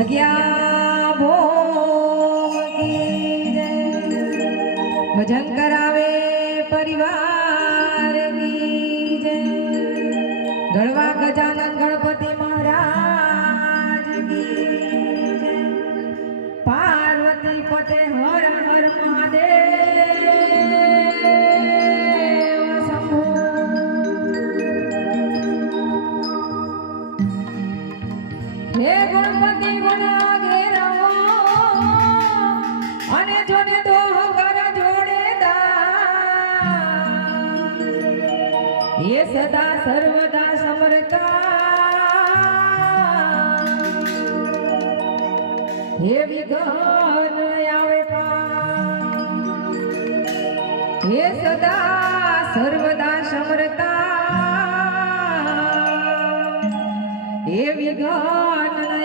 જગ્યા ભોગ કી જય ભજન કરાવે પરિવાર કી જય ગળવા ગજાનન ગણપતિ મહારાજ કી જય પાર્વતી પતે હર હર મહાદેવ શંભો હે ગણપતિ વના ઘેરવા અને જોને તો કર જોડે દા એ સદા સર્વદા સમરતા હે વિઘ્ન આવે પા હે સદા સર્વદા સમરતા હે વિઘ્ન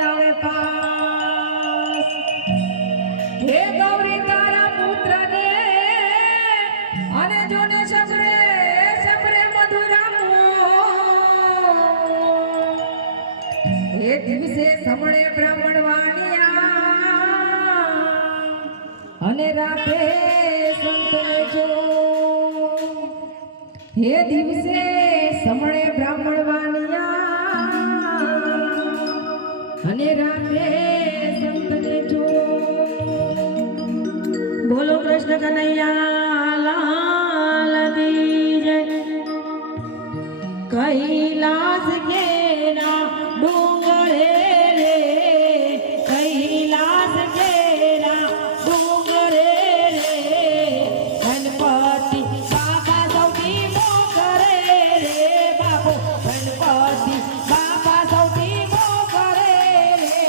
આવે પાસ હે ગૌરી તારા પુત્રને અને જોને સબરે સબરે મધુરામો હે દિવસે સમણે બ્રાહ્મણ વાણિયા અને રાતે સંતને જો હે દિવસે સમણે બ્રાહ્મણ વાણિયા અને રાતે સંતને જો બોલો કૃષ્ણ કનૈયા લાલ કી જય કૈલાસ ઘેરા ડુંગરે રે કૈલાસ ઘેરા ડુંગરે રે ગણપતિ બાપા સૌથી મોકરે રે બાપો ગણપતિ બાપા સૌથી મોકરે રે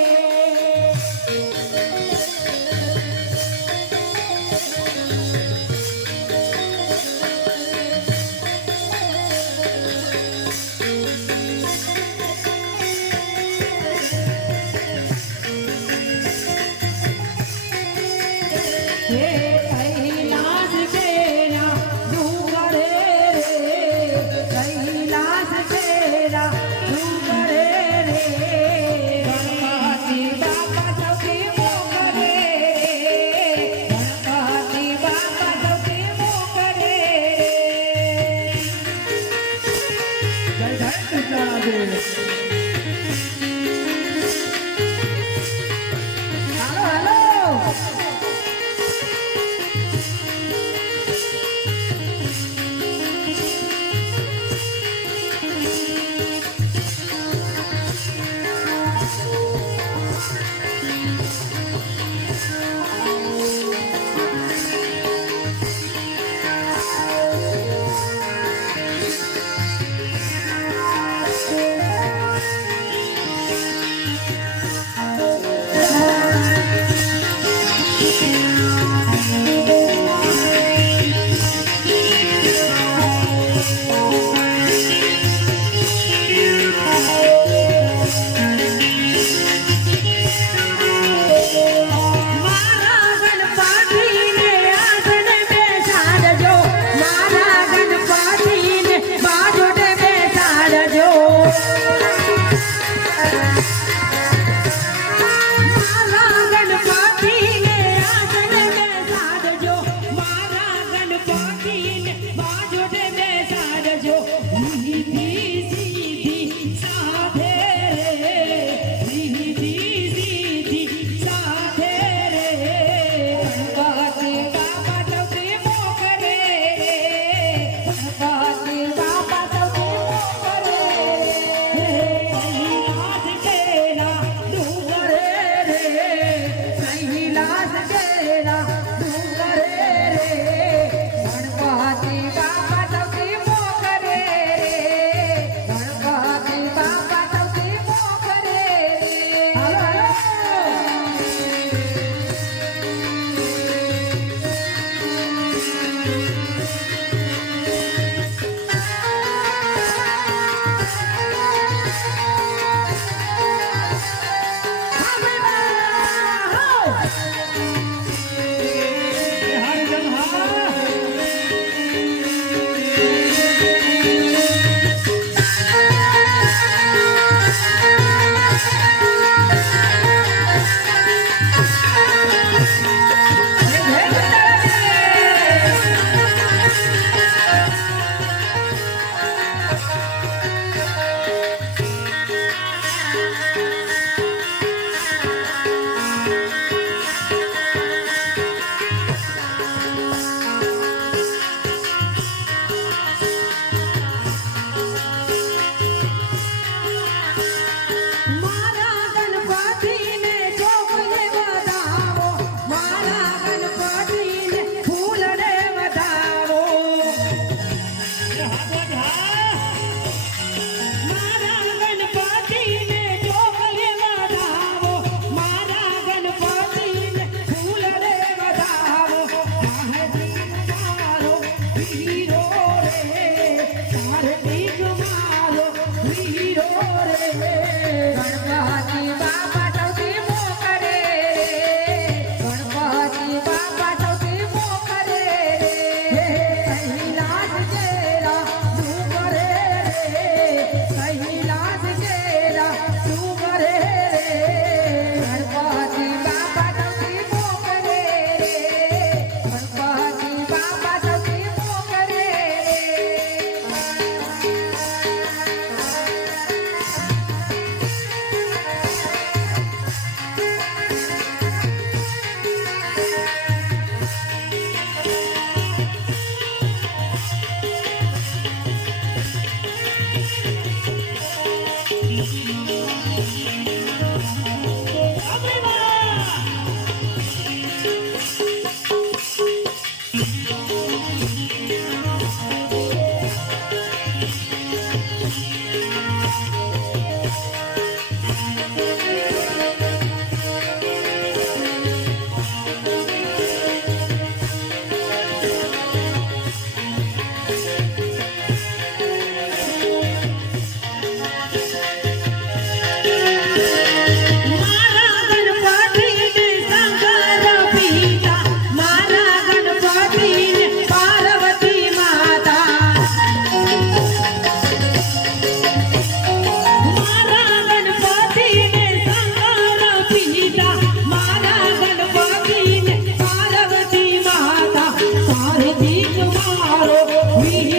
રે કાર્તિક મારો વીરો રે ગણપતિ બાપા સૌથી મોખરે ગણપતિ બાપા સૌથી મોખરે કૈલાસ જેરા ડુંગરે રે કૈલાસ જેરા ડુંગરે રે ગણપતિ બાપા સૌથી મોખરે ગણપતિ બાપા સૌથી મોખરે મારા ગણપતિને શંકર પિતા મારા ગણપતિને પાર્વતી માતા મારા ગણપતિને શંકર પિતા મારા ગણપતિને પાર્વતી માતા કાર્તિક મારો વીરો